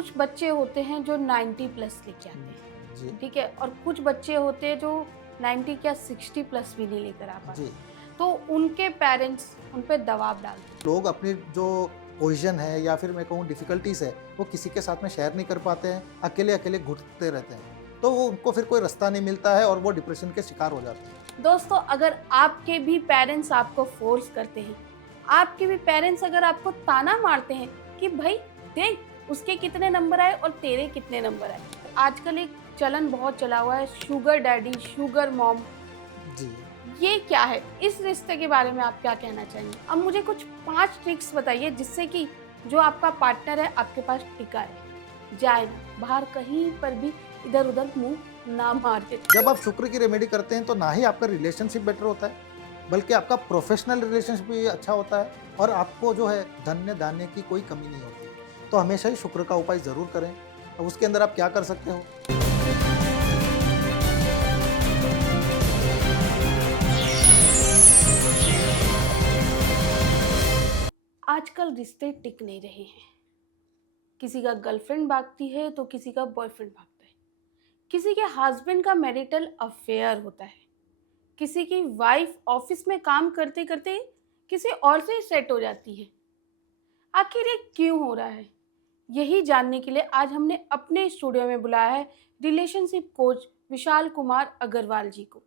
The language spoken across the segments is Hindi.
कुछ बच्चे होते हैं जो 90 प्लस लेके आते हैं, जी, ठीक है? और कुछ बच्चे होते हैं जो 90 क्या 60 प्लस भी नहीं लेकर आ पाते। जी। तो उनके पेरेंट्स उन पे दबाव डालते हैं। लोग अपनी जो पोज़ीशन है या फिर मैं कहूँ डिफ़िकल्टीज़ है, वो किसी के साथ में शेयर नहीं कर पाते हैं, अकेले-अकेले घुटते रहते हैं। तो वो उनको फिर कोई रास्ता नहीं मिलता है और वो डिप्रेशन के शिकार हो जाते हैं। दोस्तों, अगर आपके भी पेरेंट्स आपको फ़ोर्स करते हैं, आपके भी पेरेंट्स अगर आपको ताना मारते हैं कि भई देख उसके कितने नंबर आए और तेरे कितने नंबर आए। आजकल एक चलन बहुत चला हुआ है शुगर डैडी, शुगर मॉम। जी। ये क्या है? इस रिश्ते के बारे में आप क्या कहना चाहेंगे? अब मुझे कुछ 5 ट्रिक्स बताइए जिससे कि जो आपका पार्टनर है आपके पास टिका रहे, जाए ना, बाहर कहीं पर भी इधर-उधर मुँह ना मार दे। जब आप शुक्र की रेमेडी करते हैं तो ना ही आपका रिलेशनशिप बेटर होता है, बल्कि आपका प्रोफ़ेशनल रिलेशनशिप भी अच्छा होता है और आपको जो है धन्य-धान्य की कोई कमी नहीं होती। तो हमेशा ही शुक्र का उपाय ज़रूर करें। अब उसके अंदर आप क्या कर सकते हो? आजकल रिश्ते टिक नहीं रहे हैं। किसी का गर्लफ्रेंड भागती है तो किसी का बॉयफ्रेंड भागता है। किसी के हस्बैंड का मैरिटल अफेयर होता है। किसी की वाइफ ऑफिस में काम करते करते किसी और से सेट हो जाती है। आखिर ये क्यों हो रहा है? यही जानने के लिए आज हमने अपने स्टूडियो में बुलाया है रिलेशनशिप कोच विशाल कुमार अग्रवाल जी को।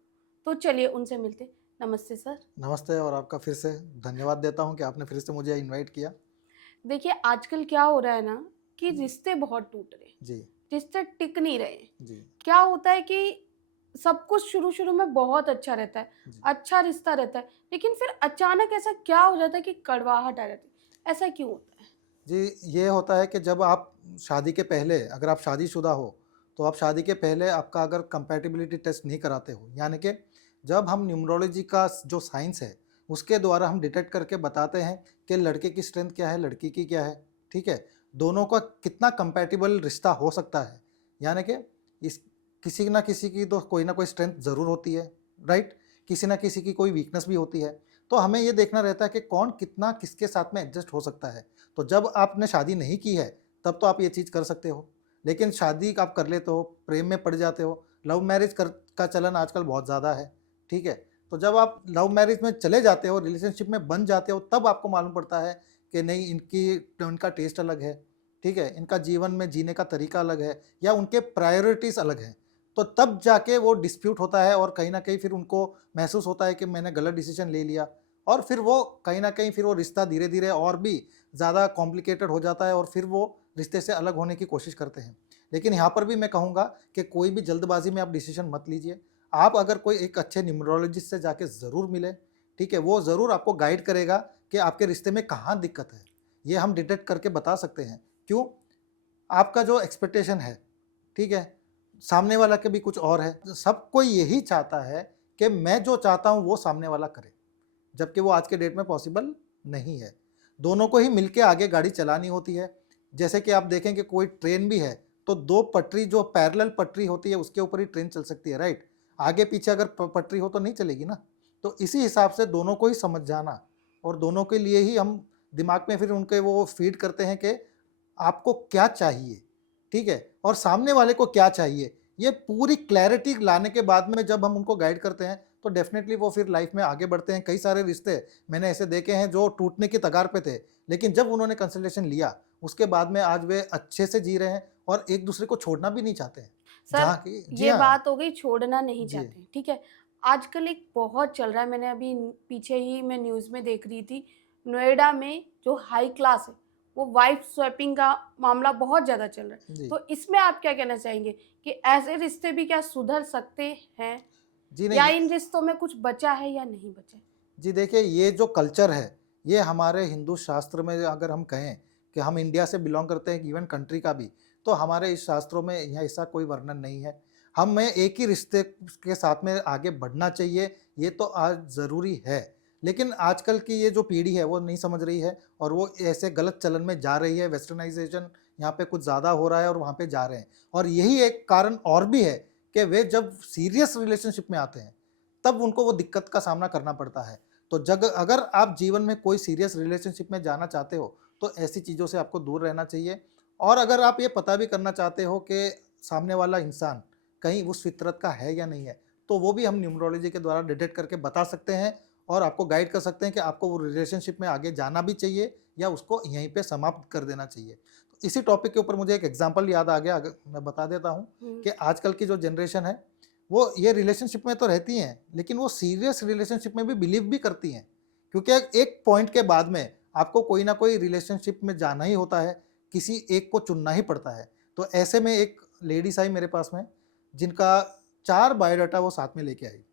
तो चलिए उनसे मिलते। नमस्ते सर। नमस्ते और आपका फिर से धन्यवाद देता हूँ कि आपने फिर से मुझे इनवाइट किया। देखिए आजकल क्या हो रहा है ना कि रिश्ते बहुत टूट रहे हैं। जी, रिश्ते टिक नहीं रहे हैं। जी, क्या होता है कि सब कुछ शुरू-शुरू में बहुत अच्छा रहता है, जी। अच्छा रिश्ता रहता है, लेकिन फिर अचानक ऐसा क्या हो जाता है कि कड़वाहट आ जाती है? ऐसा क्यों होता है? जी, ये होता है कि जब आप शादी के पहले अगर आप शादीशुदा हो, तो आप शादी के पहले आपका अगर कंपैटिबिलिटी टेस्ट नहीं कराते हो, यानी कि जब हम न्यूमरोलॉजी का जो साइंस है, उसके द्वारा हम डिटेक्ट करके बताते हैं कि लड़के की स्ट्रेंथ क्या है, लड़की की क्या है, ठीक है? दोनों का कितना कंपैटिबल रिश्ता हो सकता है, यानी कि इस किसी न किसी की तो कोई ना कोई स्ट्रेंथ ज़रूर होती है, राइट? किसी न किसी की कोई वीकनेस भी होती है, तो हमें ये देखना रहता है कि कौन कितना किसके साथ में एडजस्ट हो सकता है। तो जब आपने शादी नहीं की है, तब तो आप ये चीज़ कर सकते हो। लेकिन शादी आप कर लेते हो, प्रेम में पड़ जाते हो, लव मैरिज कर का चलन आजकल बहुत ज़्यादा है, ठीक है? तो जब आप लव मैरिज में चले जाते हो, रिलेशनशिप में बन जाते हो, तब आपको मालूम पड़ता है कि नहीं इनका टेस्ट अलग है, ठीक है? इनका जीवन में जीने का तरीका अलग है या उनके प्रायोरिटीज़ अलग हैं। तो तब जाके वो डिस्प्यूट होता है और कहीं न कहीं फिर उनको महसूस होता है कि मैंने गलत डिसीज़न ले लिया और फिर वो कहीं न कहीं फिर वो रिश्ता धीरे-धीरे और भी ज़्यादा कॉम्प्लिकेटेड हो जाता है और फिर वो रिश्ते से अलग होने की कोशिश करते हैं। लेकिन यहाँ पर भी मैं कहूँगा कि कोई भी जल्दबाज़ी में आप डिसीज़न मत लीजिए। आप अगर कोई एक अच्छे न्यूमरोलॉजिस्ट से जाके ज़रूर मिलें, ठीक है? वो ज़रूर आपको गाइड करेगा कि आपके रिश्ते में कहाँ दिक्कत है। ये हम डिटेक्ट करके बता सकते हैं। क्यों? आपका जो एक्सपेक्टेशन है, ठीक है? सामने वाला के भी कुछ और है। सब कोई यही चाहता है कि मैं जो चाहता हूँ वो सामने वाला करे। जबकि वो आज के डेट में पॉसिबल नहीं है। दोनों को ही मिलके आगे गाड़ी चलानी होती है। जैसे कि आप देखें कि कोई ट्रेन भी है, तो 2 पटरी जो पैरेलल पटरी होती है उसके ऊपर ही ट्रेन चल सकती है, राइट? आगे-पीछे अगर प पटरी हो तो नहीं चलेगी ना। तो इसी हिसाब से दोनों को ही समझ जाना और दोनों के लिए ही हम दिमाग में फिर उनके वो फीड करते हैं कि आपको क्या चाहिए, ठीक है? और सामने वाले को क्या चाहिए, ये पूरी क्लैरिटी लाने के बाद में जब हम उनको गाइड करते हैं, तो डेफ़िनेटली वो फिर लाइफ़ में आगे बढ़ते हैं। कई सारे रिश्ते मैंने ऐसे देखे हैं जो टूटने की कगार पे थे, लेकिन जब उन्होंने कंसल्टेशन लिया, उसके बाद में आज वे अच्छे से जी रहे हैं और एक-दूसरे को छोड़ना भी नहीं चाहते हैं। सर, जहाँ की जी ये हाँ, बात हो गई छोड़ना नहीं जी, चाहते, ठीक है? आजकल एक बहुत चल रहा है, मैंने अभी पीछे ही मैं न्यूज़ में देख रही थी, नोएडा में जो हाई क्लास है, वो वाइफ स्वैपिंग का मामला बहुत ज़्यादा चल रहा है। जी। तो इसमें आप क्या कहना चाहेंगे कि ऐसे रिश्ते भी क्या सुधर सकते हैं? जी या नहीं इन रिश्तों में कुछ बचा है या नहीं बचा है? जी देखिए, ये जो कल्चर है, ये हमारे हिंदू शास्त्र में अगर हम कहें कि हम इंडिया से बिलॉन्ग करते हैं इवन कंट्री का भी, तो हमारे इस शास्त्रों में ऐसा कोई वर्णन नहीं है। हमें एक ही रिश्ते के साथ में आगे बढ़ना चाहिए, ये तो आज ज़रूरी है। लेकिन आजकल की ये जो पीढ़ी है, वो नहीं समझ रही है और वो ऐसे गलत चलन में जा रही है, वेस्टर्नाइज़ेशन यहाँ पे कुछ ज़्यादा हो रहा है और वहाँ पे जा रहे हैं। और यही एक कारण और भी है कि वे जब सीरियस रिलेशनशिप में आते हैं, तब उनको वो दिक्कत का सामना करना पड़ता है। तो जग अगर आप जीवन में कोई सीरियस रिलेशनशिप में जाना चाहते हो, तो ऐसी चीज़ों से आपको दूर रहना चाहिए और अगर आप ये पता भी करना चाहते हो कि सामने वाला इंसान कहीं उस फितरत का है या नहीं है, तो वो भी हम न्यूमरोलॉजी के द्वारा डिटेक्ट करके बता सकते हैं और आपको गाइड कर सकते हैं कि आपको वो रिलेशनशिप में आगे जाना भी चाहिए या उसको यहीं पे समाप्त कर देना चाहिए। तो इसी टॉपिक के ऊपर मुझे एक एग्जांपल याद आ गया, अगर मैं बता देता हूँ हम्म। कि आजकल की जो जनरेशन है, वो ये रिलेशनशिप में तो रहती हैं, लेकिन वो सीरियस रिलेशनशिप में भी बिलीव भी करती हैं। क्योंकि एक पॉइंट के बाद में आपको कोई ना कोई रिलेशनशिप में जाना ही होता है, किसी एक को चुनना ही पड़ता है। तो ऐसे में एक लेडीज़ आई मेरे पास में, जिनका 4 बायोडाटा वो साथ में लेके आई।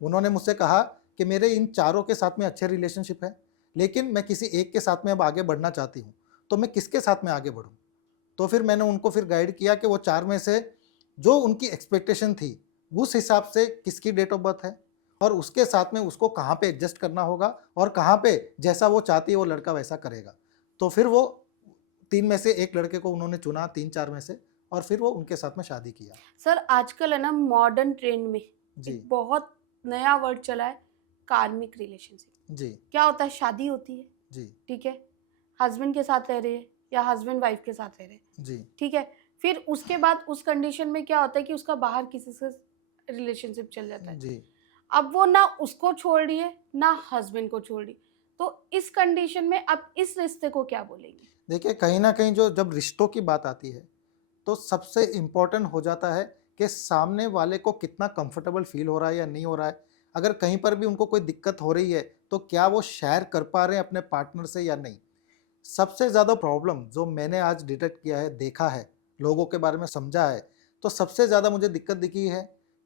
उन्होंने मुझसे कहा कि मेरे इन चारों के साथ में अच्छे रिलेशनशिप है, लेकिन मैं किसी एक के साथ में अब आगे बढ़ना चाहती हूँ, तो मैं किसके साथ में आगे बढ़ूँ? तो फिर मैंने उनको फिर गाइड किया कि वो 4 में से जो उनकी एक्सपेक्टेशन थी, उस हिसाब से किसकी डेट ऑफ बर्थ है और उसके साथ में उसको कहाँ पे एडजस्ट करना होगा और कहाँ पे जैसा वो चाहती है वो लड़का वैसा करेगा। तो फिर वो 3 में से 1 लड़के को उन्होंने चुना 3-4 में से और फिर वो उनके साथ में शादी किया। सर आजकल है ना मॉडर्न ट्रेंड में जी, एक बहुत नया वर्ड चला है, कार्मिक रिलेशनशिप। जी, क्या होता है, शादी होती है, जी, ठीक है, हस्बैंड के साथ रह रहे हैं या हस्बैंड वाइफ के साथ रह रहे हैं, जी, ठीक है, फिर उसके बाद उस कंडीशन में क्या होता है कि उसका बाहर किसी से रिलेशनशिप चल जाता है। जी। अब वो ना उसको छोड़ रही है ना हस्बैंड को छोड़ रही, तो इस कंडीशन में अब इस रिश्ते को क्या बोलेंगे? देखिए, कहीं न कहीं जो जब रिश्तों की बात आती है, तो सबसे इम्पोर्टेंट हो जाता है कि सामने वाले को कितना कंफर्टेबल फ़ील हो रहा है या नहीं हो रहा है। अगर कहीं पर भी उनको कोई दिक्कत हो रही है, तो क्या वो शेयर कर पा रहे हैं अपने पार्टनर से या नहीं। सबसे ज़्यादा प्रॉब्लम जो मैंने आज डिटेक्ट किया है, देखा है, लोगों के बारे में समझा है, तो सबसे ज़्यादा मुझे दिक्कत दिखी है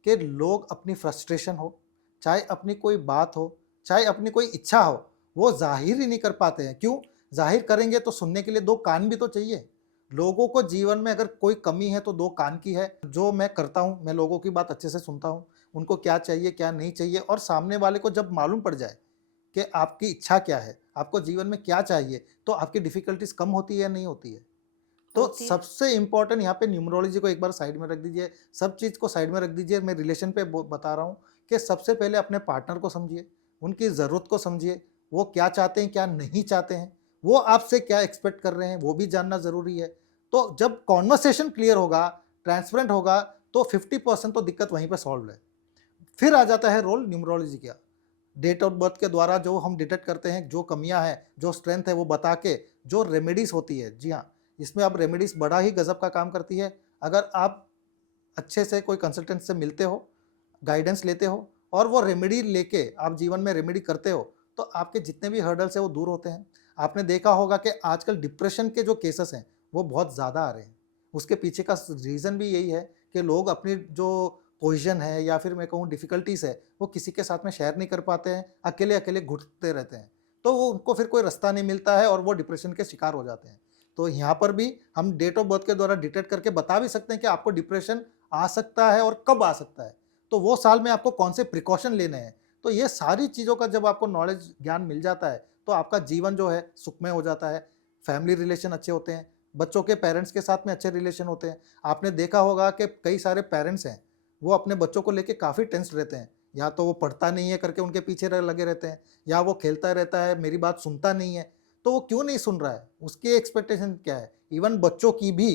कि लोग अपनी फ्रस्ट्रेशन हो, चाहे अपनी कोई बात हो, चाहे अपनी कोई इच्छा हो, वो ज़ाहिर ही नहीं कर पाते हैं। क्यों? ज़ाहिर करेंगे तो सुनने के लिए 2 कान भी तो चाहिए। लोगों को जीवन में अगर कोई कमी है तो 2 कान की है। जो मैं करता हूँ, मैं लोगों की बात अच्छे से सुनता हूँ, उनको क्या चाहिए, क्या नहीं चाहिए और सामने वाले को जब मालूम पड़ जाए कि आपकी इच्छा क्या है, आपको जीवन में क्या चाहिए, तो आपकी डिफ़िकल्टीज़ कम होती है या नहीं होती है? तो होती है। सबसे इम्पोर्टेंट यहाँ पे न्यूमरोलॉजी को एक बार साइड में रख दीजिए, सब चीज़ को साइड में रख दीजिए, मैं रिलेशन पे बता रहा हूँ कि सबसे पहले अपने पार्टनर को समझिए, उनकी ज़रूरत को समझिए, वो क्या चाहते हैं, क्या नहीं चाहते हैं, वो आपसे क्या एक्सपेक्ट कर रहे हैं, वो भी जानना ज़रूरी है। तो जब कॉन्वर्सेशन क्लियर होगा, ट्रांसपेरेंट होगा, तो 50% तो दिक्कत वहीं पे सॉल्व है। फिर आ जाता है रोल न्यूमरोलॉजी का। डेट ऑफ बर्थ के द्वारा जो हम डिटेक्ट करते हैं, जो कमियाँ हैं, जो स्ट्रेंथ है, वो बता के जो रेमेडीज़ होती है, जी हाँ, इसमें अब रेमेडीज़ बड़ा ही गज़ब का काम करती है। अगर आप अच्छे से कोई कंसल्टेंट से मिलते हो, गाइडेंस लेते हो और वो रेमेडी लेके आप जीवन में रेमेडी करते हो, तो आपके जितने भी हर्डल्स हैं वो दूर होते हैं। आपने देखा होगा कि आजकल डिप्रेशन के जो केसेस हैं, वो बहुत ज़्यादा आ रहे हैं। उसके पीछे का रीज़न भी यही है कि लोग अपनी जो पोज़ीशन है या फिर मैं कहूँ डिफ़िकल्टीज़ है, वो किसी के साथ में शेयर नहीं कर पाते हैं, अकेले-अकेले घुटते रहते हैं। तो वो उनको फिर कोई रास्ता नहीं मिलता है और वो डिप्रेशन के शिकार हो जाते हैं। तो यहाँ पर भी हम डेट ऑफ बर्थ के द्वारा डिटेक्ट करके बता भी सकते हैं कि आपको डिप्रेशन आ सकता है और कब आ सकता है। तो वो साल में आपको कौन से प्रिकॉशन लेने हैं। तो ये सारी चीज़ों का जब आपको नॉलेज ज्ञान मिल जाता है, तो आपका जीवन जो है सुखमय हो जाता है। फैमिली रिलेशन अच्छे होते हैं, बच्चों के पेरेंट्स के साथ में अच्छे रिलेशन होते हैं। आपने देखा होगा कि कई सारे पेरेंट्स हैं, वो अपने बच्चों को लेके काफ़ी टेंस्ड रहते हैं। या तो वो पढ़ता नहीं है करके उनके पीछे लगे रहते हैं, या वो खेलता रहता है, मेरी बात सुनता नहीं है। तो वो क्यों नहीं सुन रहा है? उसकी एक्सपेक्टेशन क्या है? इवन बच्चों की भी।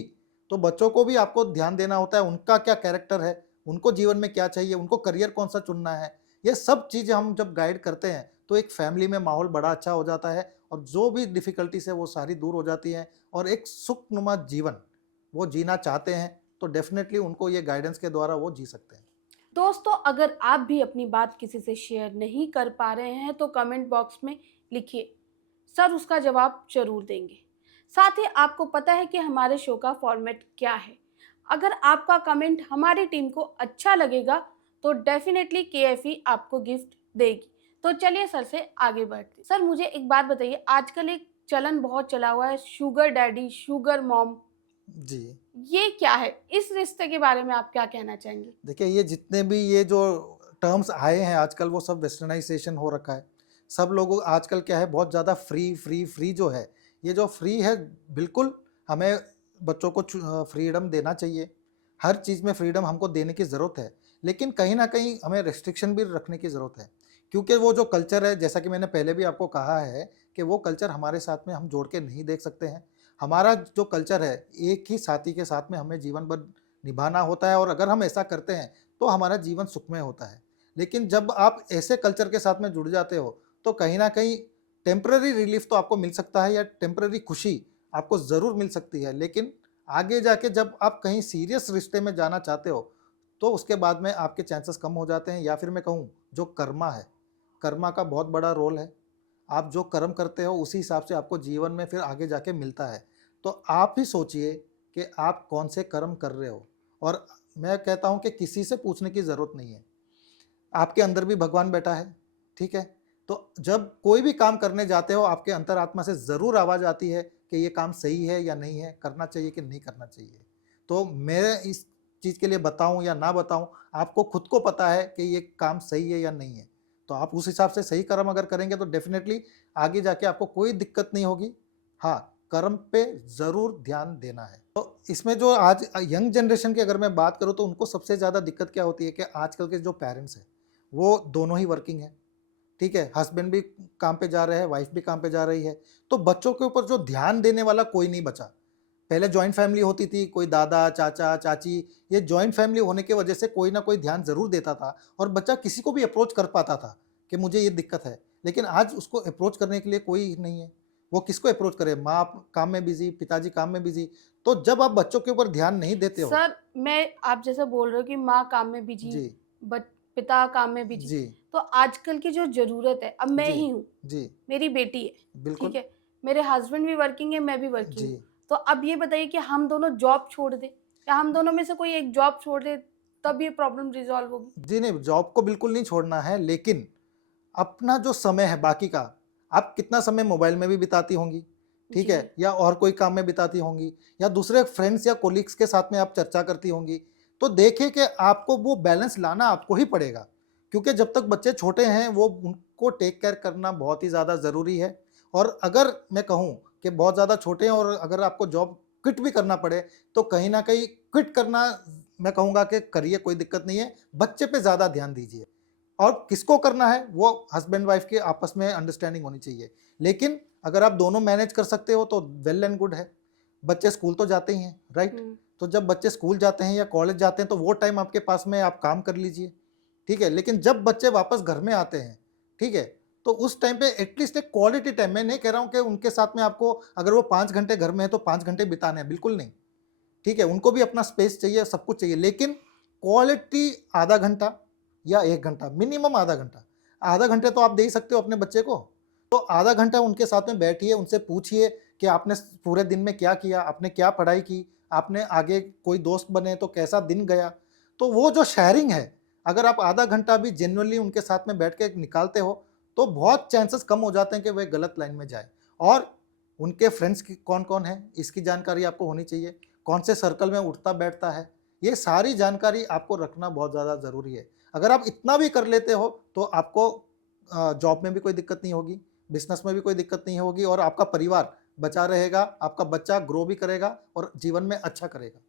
तो बच्चों को भी आपको ध्यान देना होता है, उनका क्या कैरेक्टर है, उनको जीवन में क्या चाहिए, उनको करियर कौन-सा चुनना है। ये सब चीज़ें हम जब गाइड करते हैं, तो एक फैमिली में माहौल बड़ा अच्छा हो जाता है और जो भी डिफ़िकल्टीज़ है वो सारी दूर हो जाती हैं और एक सुखनुमा जीवन वो जीना चाहते हैं, तो डेफ़िनेटली उनको ये गाइडेंस के द्वारा वो जी सकते हैं। दोस्तों, अगर आप भी अपनी बात किसी से शेयर नहीं कर पा रहे हैं तो कमेंट बॉक्स में लिखिए, सर उसका जवाब ज़रूर देंगे। साथ ही आपको पता है कि हमारे शो का फॉर्मेट क्या है। अगर आपका कमेंट हमारी टीम को अच्छा लगेगा तो डेफिनेटली केएफई आपको गिफ्ट देगी। तो चलिए सर से आगे बढ़ते हैं। सर मुझे एक बात बताइए, आजकल एक चलन बहुत चला हुआ है, शुगर डैडी, शुगर मॉम, जी। ये क्या है? इस रिश्ते के बारे में आप क्या कहना चाहेंगे? देखिए, ये जितने भी ये जो टर्म्स आए हैं आजकल, वो सब वेस्टर्नाइज़ेशन हो रखा है। सब लोगों आजकल क्या है, बहुत ज़्यादा फ्री जो है, ये जो फ्री है, बिल्कुल हमें बच्चों को फ्रीडम देना चाहिए। हर चीज़ में फ्रीडम हमको देने की ज़रूरत है, लेकिन कहीं न कहीं हमें रिस्ट्रिक्शन भी रखने की ज़रूरत है। क्योंकि वो जो कल्चर है, जैसा कि मैंने पहले भी आपको कहा है कि वो कल्चर हमारे साथ में हम जोड़ के नहीं देख सकते हैं। हमारा जो कल्चर है, एक ही साथी के साथ में हमें जीवन भर निभाना होता है और अगर हम ऐसा करते हैं, तो हमारा जीवन सुखमय होता है। लेकिन जब आप ऐसे कल्चर के साथ में जुड़ जाते हो, तो कहीं न कहीं टेम्परेरी रिलीफ़ तो आपको मिल सकता है या टेम्परेरी खुशी आपको ज़रूर मिल सकती है, लेकिन आगे जाके जब आप कहीं सीरियस रिश्ते में जाना चाहते हो, तो उसके बाद में आपके चांसेस कम हो जाते हैं या फिर मैं कहूँ जो कर्मा है, कर्मा का बहुत बड़ा रोल है। आप जो कर्म करते हो उसी हिसाब से आपको जीवन में फिर आगे जाके मिलता है। तो आप ही सोचिए कि आप कौन से कर्म कर रहे हो और मैं कहता हूँ कि किसी से पूछने की ज़रूरत नहीं है। आपके अंदर भी भगवान बैठा है, ठीक है? तो जब कोई भी काम करने जाते हो आपके अंतरात्मा से ज़रूर आवाज़ आती है कि ये काम सही है या नहीं है, करना चाहिए कि नहीं करना चाहिए। तो मैं इस चीज़ के लिए बताऊँ या ना बताऊँ, आपको खुद को पता है कि ये काम सही है या नहीं है। तो आप उस हिसाब से सही कर्म अगर करेंगे तो डेफ़िनेटली आगे जाके आपको कोई दिक्कत नहीं होगी। हाँ, कर्म पे ज़रूर ध्यान देना है। तो इसमें जो आज यंग जनरेशन की अगर मैं बात करूँ तो उनको सबसे ज़्यादा दिक्कत क्या होती है कि आजकल के जो पेरेंट्स हैं, वो दोनों ही वर्किंग हैं, ठीक है? हस्बैंड भी काम पे जा रहे हैं, वाइफ़ भी काम पे जा रही है। तो बच्चों के ऊपर जो ध्यान देने वाला कोई नहीं बचा। पहले जॉइंट फैमिली होती थी, कोई दादा, चाचा, चाची, ये जॉइंट फैमिली होने की वजह से कोई ना कोई ध्यान ज़रूर देता था और बच्चा किसी को भी अप्रोच कर पाता था कि मुझे ये दिक्कत है। लेकिन आज उसको अप्रोच करने के लिए कोई नहीं है। वो किसको अप्रोच करे? माँ काम में बिज़ी, पिताजी काम में बिज़ी। तो जब आप बच्चों के ऊपर ध्यान नहीं देते हो सर, मैं आप जैसा बोल रहे हो कि माँ काम में बिजी, जी, बट पिता काम में बिजी, जी, तो आजकल की जो ज़रूरत है, अब मैं जी, ही हूँ, जी, मेरी बेटी है, ठीक बिल्कुल, है? मेरे हस्बैंड भी वर्किंग है, मैं भी वर्किंग जी। हूँ। तो अब ये बताइए कि हम दोनों जॉब छोड़ दें या हम दोनों में से कोई एक जॉब छोड़ दे, तब ये प्रॉब्लम रिज़ॉल्व होगी? जी नहीं, जॉब को बिल्कुल नहीं छोड़ना है, लेकिन अपना जो समय है बाकी का, आप कितना समय मोबाइल में भी बिताती होंगी, ठीक जी। है? या और कोई काम में बिताती होंगी या दूसरे फ्रेंड्स या कोलीग्स के साथ में आप चर्चा करती होंगी। तो देखिए कि आपको वो बैलेंस लाना आपको ही पड़ेगा, क्योंकि जब तक बच्चे छोटे हैं, वो उनको टेक केयर करना बहुत ही ज़्यादा ज़रूरी है। और अगर मैं कहूँ कि बहुत ज़्यादा छोटे हैं और अगर आपको जॉब क्विट भी करना पड़े, तो कहीं न कहीं क्विट करना मैं कहूँगा कि करिए, कोई दिक्कत नहीं है, बच्चे पे ज़्यादा ध्यान दीजिए। और किसको करना है वो हस्बैंड वाइफ के आपस में अंडरस्टैंडिंग होनी चाहिए। लेकिन अगर आप दोनों मैनेज कर सकते हो तो वेल एंड गुड है। बच्चे स्कूल तो जाते ही हैं, राइट? हुँ। तो जब बच्चे स्कूल जाते हैं या कॉलेज जाते हैं तो वो टाइम आपके पास में आप काम कर लीजिए, ठीक है? लेकिन जब बच्चे वापस घर में आते हैं, ठीक है? तो उस टाइम पे एटलीस्ट एक क्वालिटी टाइम, मैं नहीं कह रहा हूँ कि उनके साथ में आपको अगर वो 5 घंटे घर में है तो 5 घंटे बिताने हैं, बिल्कुल नहीं। ठीक है, उनको भी अपना स्पेस चाहिए, सब कुछ चाहिए, लेकिन क्वालिटी आधा घंटा या 1 घंटा, मिनिमम आधा घंटा। आधा घंटे तो आप दे ही सकते हो अपने बच्चे को। तो आधा घंटा उनके साथ में बैठिए, उनसे पूछिए कि आपने पूरे दिन में क्या किया, आपने क्या पढ़ाई की, आपने आगे कोई दोस्त बने तो कैसा दिन गया। तो वो जो शेयरिंग है, अगर आप आधा घंटा भी जेन्युइनली उनके साथ में बैठ के निकालते हो, तो बहुत चांसेस कम हो जाते हैं कि वे गलत लाइन में जाएँ। और उनके फ्रेंड्स की कौन-कौन है, इसकी जानकारी आपको होनी चाहिए। कौन से सर्कल में उठता बैठता है, ये सारी जानकारी आपको रखना बहुत ज़्यादा ज़रूरी है। अगर आप इतना भी कर लेते हो तो आपको जॉब में भी कोई दिक्कत नहीं होगी, बिज़नेस में भी कोई दिक्कत नहीं होगी और आपका परिवार बचा रहेगा, आपका बच्चा ग्रो भी करेगा और जीवन में अच्छा करेगा।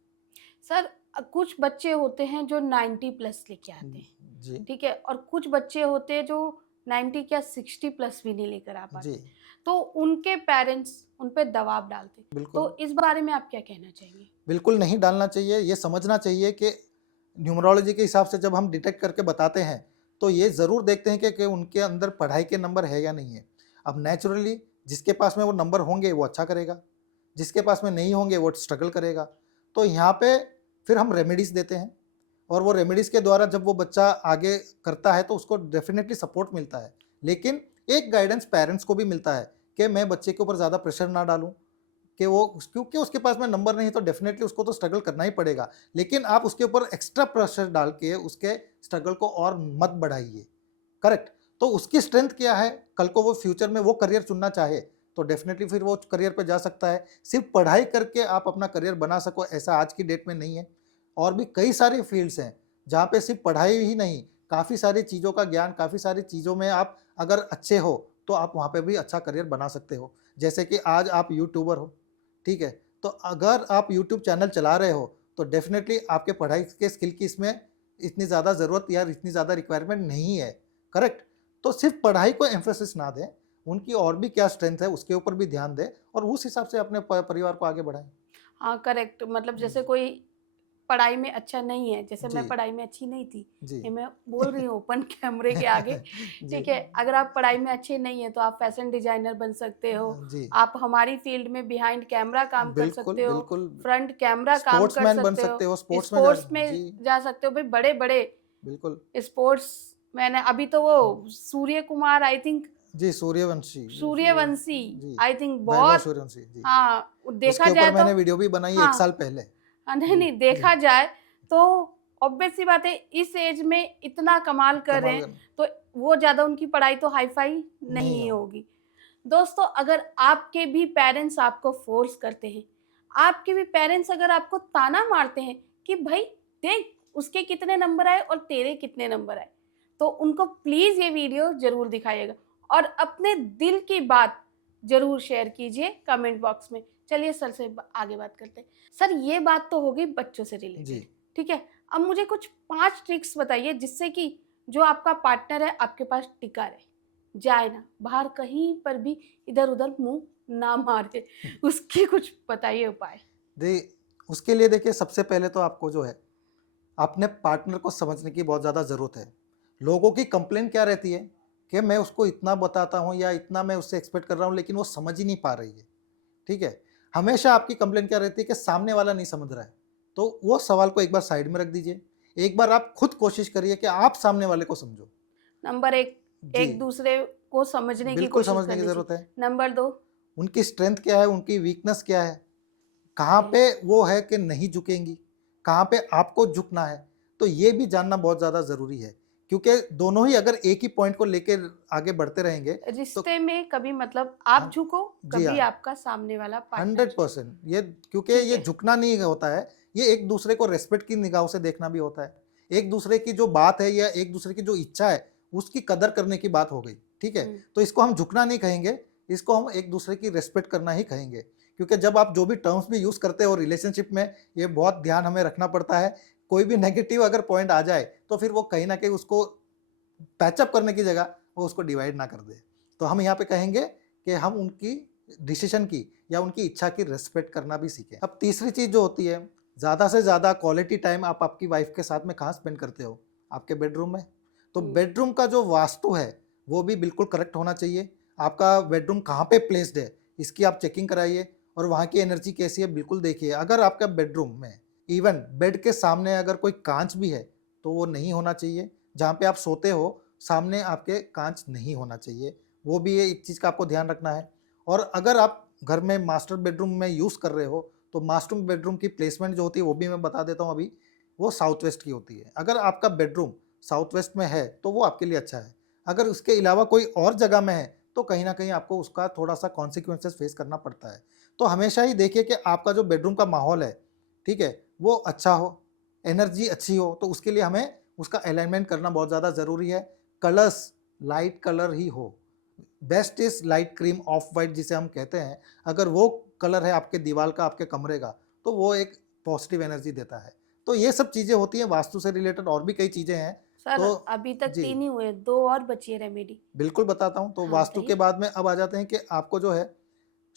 सर, कुछ बच्चे होते हैं जो 90 प्लस लेके आते हैं, जी, ठीक है? और कुछ बच्चे होते हैं जो 90 क्या 60 प्लस भी नहीं लेकर आ जी, पाते। तो उनके पेरेंट्स उन पे दबाव डालते हैं। बिल्कुल। तो इस बारे में आप क्या कहना चाहेंगे? बिल्कुल नहीं डालना चाहिए, ये समझना चाहिए कि न्यूमरोलॉजी के हिसाब से जब हम डिटेक्ट करके बताते हैं, तो ये ज़रूर देखते हैं कि उनके अंदर पढ़ाई के नंबर है या नहीं है। अब नेचुरली जिसके पास में वो नंबर होंगे वो अच्छा करेगा, जिसके पास में नहीं होंगे वो स्ट्रगल करेगा। तो यहाँ पे फिर हम रेमेडीज़ देते हैं और वो रेमेडीज़ के द्वारा जब वो बच्चा आगे करता है तो उसको डेफ़िनेटली सपोर्ट मिलता है। लेकिन एक गाइडेंस पेरेंट्स को भी मिलता है कि मैं बच्चे के ऊपर ज़्यादा प्रेशर ना डालूँ, कि वो क्योंकि उसके पास में नंबर नहीं है तो डेफ़िनेटली उसको तो स्ट्रगल करना ही पड़ेगा। लेकिन आप उसके ऊपर एक्स्ट्रा प्रेशर डाल के उसके स्ट्रगल को और मत बढ़ाइए, करेक्ट? तो उसकी स्ट्रेंथ क्या है? कल को वो फ्यूचर में वो करियर चुनना चाहे, तो डेफ़िनेटली फिर वो करियर पे जा सकता है। सिर्फ़ पढ़ाई करके आप अपना करियर बना सको ऐसा आज की डेट में नहीं है। और भी कई सारे फ़ील्ड्स हैं, जहाँ पे सिर्फ़ पढ़ाई ही नहीं, काफ़ी सारी चीज़ों का ज्ञान, काफ़ी सारी चीज़ों में आप अगर अच्छे हो, तो आप वहाँ पे भी अच्छा करियर बना सकते हो। जैसे कि आज आप यूट्यूबर हो, ठीक है? तो अगर आप यूट्यूब चैनल चला रहे हो, तो डेफ़िनेटली आपके पढ़ाई के स्किल की इसमें इतनी ज़्यादा ज़रूरत या इतनी ज़्यादा रिक्वायरमेंट नहीं है, करेक्ट? तो सिर्फ़ पढ़ाई को एम्फेसिस ना दें, उनकी और भी क्या स्ट्रेंथ है उसके ऊपर भी ध्यान दें और उस हिसाब से अपने परिवार को आगे बढ़ाएं। हाँ, करेक्ट। मतलब जैसे जी कोई पढ़ाई में अच्छा नहीं है, जैसे जी मैं पढ़ाई में अच्छी नहीं थी, जी ये मैं बोल रही हूँ ओपन कैमरे के आगे, जी ठीक है? अगर आप पढ़ाई में अच्छे नहीं हैं, तो आप फैशन डिज़ाइनर बन सकते हो, जी आप हमारी फ़ील्ड में बिहाइंड कैमरा काम कर बिल्कुल सकते हो, बिल्कुल। फ्रंट कैमरा काम कर स्पोर्ट्समैन बन सकते हो, सकते हो, स्पोर्ट्स में जा। स्पोर्ट्स में जी जा सकते हो। भई बड़े-बड़े बिल्कुल। स्पोर्ट्स मैंने अभी तो वो Surya Kumar I think ji Suryavanshi. Suryavanshi ji I think Vaibhav बहुत सूर्यवंशी जी। हाँ, देखा उसके ऊपर जाए तो मैंने वीडियो भी बनाई एक हाँ। साल पहले। हाँ, नहीं, जी नहीं, जी देखा जाए तो ऑब्वियस सी बात है, इस एज में इतना कमाल कर रहे कमाल हैं, कर। तो वो ज़्यादा उनकी पढ़ाई तो हाई-फाई नहीं नहीं हो। होगी। दोस्तों, अगर आपके भी पेरेंट्स आपको फ़ोर्स करते हैं, आपके भी पेरेंट्स अगर आपको ताना मारते हैं कि भई देख उसके कितने नंबर आए और तेरे कितने नंबर आए, तो उनको प्लीज़ ये वीडियो ज़रूर दिखाइएगा और अपने दिल की बात ज़रूर शेयर कीजिए कमेंट बॉक्स में। चलिए सर से ब आगे बात करते हैं। सर, ये बात तो हो गई बच्चों से जी रिलेटेड, ठीक है? अब मुझे कुछ 5 ट्रिक्स बताइए जिससे कि जो आपका पार्टनर है आपके पास टिका रहे, जाए ना, बाहर कहीं पर भी इधर-उधर मुँह ना मारे। उसके कुछ बताइए उपाय? दे उसके लिए देखिए सबसे पहले तो आपको जो है अपने पार्टनर को समझने की बहुत ज़्यादा ज़रूरत है। लोगों की कंप्लेंट क्या रहती है कि मैं उसको इतना बताता हूँ या इतना मैं उससे एक्सपेक्ट कर रहा हूँ लेकिन वो समझ ही नहीं पा रही है, ठीक है? हमेशा आपकी कंप्लेंट क्या रहती है कि सामने वाला नहीं समझ रहा है। तो वो सवाल को एक बार साइड में रख दीजिए। एक बार आप खुद कोशिश करिए कि आप सामने वाले को समझो। नंबर 1, जी, एक-दूसरे को समझने की बिल्कुल कोशिश समझने की करनी ज़रूरत चाहिए। है। नंबर 2 उनकी स्ट्रेंथ क्या है, उनकी वीकनेस क्या है, कहाँ ओके, पे वो है कि नहीं झुकेंगी, कहाँ पे आपको झुकना है, तो ये भी जानना बहुत ज़्यादा ज़रूरी है। क्योंकि दोनों ही अगर एक ही पॉइंट को लेके आगे बढ़ते रहेंगे तो रिश्ते में कभी मतलब आप हम। झुको, जी कभी हाँ, आपका सामने वाला पार्टनर झुके, 100% ये, क्योंकि ठीक ये है? झुकना नहीं होता है, ये एक दूसरे को रिस्पेक्ट की निगाहों से देखना भी होता है। एक दूसरे की जो बात है या एक दूसरे की जो इच्छा है, उसकी कदर करने की बात हो गई, ठीक है? हुँ, तो इसको हम झुकना नहीं कहेंगे, इसको हम एक दूसरे की रिस्पेक्ट करना ही कहेंगे। क्योंकि जब आप जो भी टर्म्स भी यूज़ करते हो रिलेशनशिप में, ये बहुत ध्यान हमें रखना पड़ता है। कोई भी नेगेटिव अगर पॉइंट आ जाए, तो फिर वो कहीं न कहीं उसको पैचअप करने की जगह वो उसको डिवाइड ना कर दे। तो हम यहाँ पे कहेंगे कि हम उनकी डिसीज़न की या उनकी इच्छा की रिस्पेक्ट करना भी सीखें। अब तीसरी चीज़ जो होती है, ज़्यादा से ज़्यादा क्वालिटी टाइम आप आपकी वाइफ़ के साथ में कहाँ स्पेंड करते हो? आपके बेडरूम में। तो हुँ, बेडरूम का जो वास्तु है, वो भी बिल्कुल करेक्ट होना चाहिए। आपका बेडरूम कहाँ पे प्लेस्ड है, इसकी आप चेकिंग कराइए और वहाँ की एनर्जी कैसी है बिल्कुल देखिए। अगर आपका बेडरूम में इवन बेड के सामने अगर कोई काँच भी है, तो वो नहीं होना चाहिए। जहाँ पे आप सोते हो, सामने आपके काँच नहीं होना चाहिए। वो भी एक चीज़ का आपको ध्यान रखना है। और अगर आप घर में मास्टर बेडरूम में यूज़ कर रहे हो, तो मास्टर बेडरूम की प्लेसमेंट जो होती है वो भी मैं बता देता हूँ अभी, वो साउथ वेस्ट की होती है। अगर आपका बेडरूम साउथ वेस्ट में है, तो वो आपके लिए अच्छा है। अगर उसके अलावा कोई और जगह में है, तो कहीं न कहीं आपको उसका थोड़ा-सा कॉन्सिक्वेंसेस फेस करना पड़ता है। तो हमेशा ही देखिए कि आपका जो बेडरूम का माहौल है, ठीक है? वो अच्छा हो, एनर्जी अच्छी हो, तो उसके लिए हमें उसका अलाइनमेंट करना बहुत ज़्यादा ज़रूरी है। कलर्स लाइट कलर ही हो। Best is light cream of white जिसे हम कहते हैं, अगर वो कलर है आपके दीवार का, आपके कमरे का, तो वो एक पॉजिटिव एनर्जी देता है। तो ये सब चीज़ें होती हैं वास्तु से रिलेटेड, और भी कई चीज़ें हैं। सर तो अभी तक जी, 3 ही हुए, 2 और बची है रेमेडी। बिल्कुल बताता हूँ। तो हाँ, वास्तु के बताइए। बाद में अब आ जाते हैं कि आपको जो है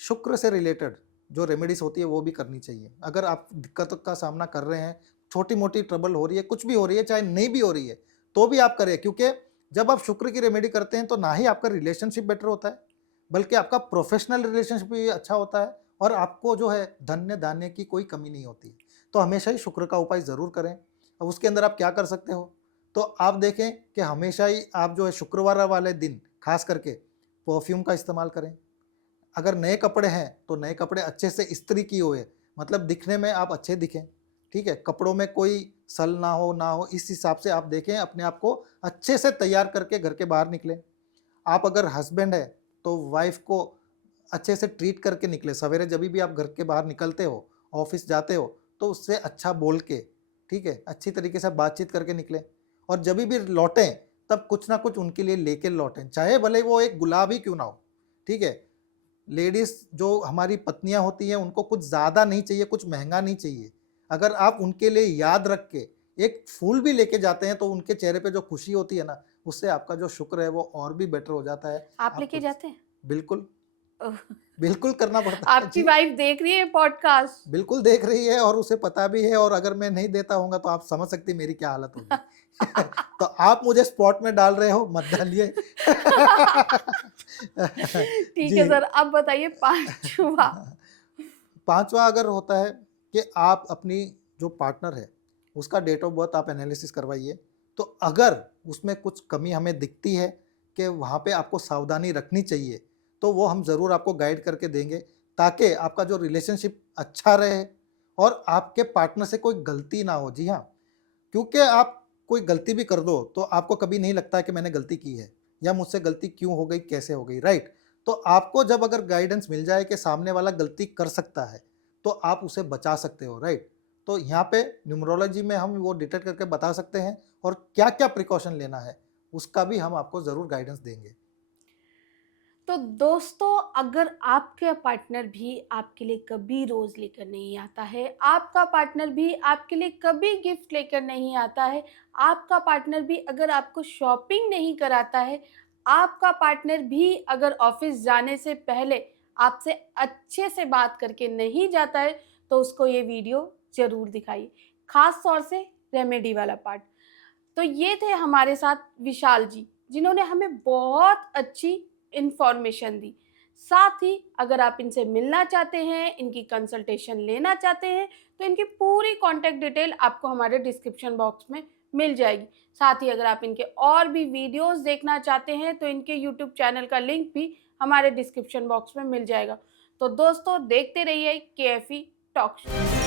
शुक्र से रिलेटेड जो रेमेडीज़ होती है वो भी करनी चाहिए। अगर आप दिक्कत का सामना कर रहे हैं, छोटी-मोटी ट्रबल हो रही है, कुछ भी हो रही है, चाहे नहीं भी हो रही है, तो भी आप करें। क्योंकि जब आप शुक्र की रेमेडी करते हैं तो ना ही आपका रिलेशनशिप बेटर होता है, बल्कि आपका प्रोफेशनल रिलेशनशिप भी अच्छा होता है और आपको जो है धन्य-धान्य की कोई कमी नहीं होती। तो हमेशा ही शुक्र का उपाय ज़रूर करें। अब उसके अंदर आप क्या कर सकते हो? तो आप देखें कि हमेशा ही आप जो है शुक्रवार वाले दिन ख़ास करके परफ्यूम का इस्तेमाल करें। अगर नए कपड़े हैं, तो नए कपड़े अच्छे से इस्त्री किए हुए, मतलब दिखने में आप अच्छे दिखें, ठीक है? कपड़ों में कोई सल ना हो, इस हिसाब से आप देखें, अपने आप को अच्छे से तैयार करके घर के बाहर निकलें। आप अगर हस्बैंड हैं, तो वाइफ़ को अच्छे से ट्रीट करके निकलें। सवेरे जभी भी आप घर के बाहर निकलते हो, ऑफ़िस जाते हो, तो उससे अच्छा बोल के, ठीक है? अच्छी तरीके से बातचीत करके निकलें और जभी भी लौटें, तब कुछ ना कुछ उनके लिए लेके लौटें, चाहे भले वो एक गुलाब ही क्यों ना हो, ठीक है? लेडीज़ जो हमारी पत्नियाँ होती हैं, उनको कुछ ज़्यादा नहीं चाहिए, कुछ महँगा नहीं चाहिए। अगर आप उनके लिए याद रख के एक फूल भी लेके जाते हैं, तो उनके चेहरे पे जो खुशी होती है ना, उससे आपका जो शुक्र है, वो और भी बेटर हो जाता है। आप आप लेके खुद। जाते हैं? बिल्कुल, ओह, बिल्कुल करना पड़ता है। आपकी जी, वाइफ देख रही है पॉडकास्ट? बिल्कुल देख रही है और उसे पता भी है, और अगर मैं नहीं देता होऊँगा तो आप समझ सकती हैं मेरी क्या हालत होगी। तो आप मुझे स्पॉट में डाल रहे हो, मत डालिए। ठीक है जी। सर, अब बताइए पांचवा। 5वां अगर होता है कि आप अपनी जो पार्टनर है, उसका डेट ऑफ बर्थ आप एनालिसिस करवाइए। तो अगर उसमें कुछ कमी हमें दिखती है कि वहाँ पे आपको सावधानी रखनी चाहिए, तो वो हम ज़रूर आपको गाइड करके देंगे, ताकि आपका जो रिलेशनशिप अच्छा रहे और आपके पार्टनर से कोई गलती ना हो। जी हाँ, क्योंकि आप कोई गलती भी कर दो, तो आपको कभी नहीं लगता है कि मैंने गलती की है या मुझसे गलती क्यों हो गई, कैसे हो गई, राइट? तो आपको जब अगर गाइडेंस मिल जाए कि सामने वाला गलती कर सकता है, तो आप उसे बचा सकते हो, राइट? तो यहाँ पे न्यूमरोलॉजी में हम वो डिटेक्ट करके बता सकते हैं, और क्या-क्या प्रिकॉशन लेना है, उसका भी हम आपको ज़रूर गाइडेंस देंगे। तो दोस्तों, अगर आपका पार्टनर भी आपके लिए कभी रोज लेकर नहीं आता है, आपका पार्टनर भी आपके लिए कभी गिफ्ट लेकर नहीं आता है, आपका पार्टनर भी अगर आपको शॉपिंग नहीं कराता है, आपका पार्टनर भी अगर ऑफिस जाने से पहले आपसे अच्छे से बात करके नहीं जाता है, तो उसको ये वीडियो ज़रूर दिखाइए, खास तौर से रेमेडी वाला पार्ट। तो ये थे हमारे साथ विशाल जी, जिन्होंने हमें बहुत अच्छी इन्फॉर्मेशन दी। साथ ही अगर आप इनसे मिलना चाहते हैं, इनकी कंसल्टेशन लेना चाहते हैं, तो इनकी पूरी कॉन्टैक्ट डिटेल आपको हमारे डिस्क्रिप्शन बॉक्स में मिल जाएगी। साथ ही अगर आप इनके और भी वीडियोस देखना चाहते हैं, तो इनके यूट्यूब चैनल का लिंक भी हमारे डिस्क्रिप्शन बॉक्स में मिल जाएगा। तो दोस्तों, देखते रहिए केएफई टॉक शो।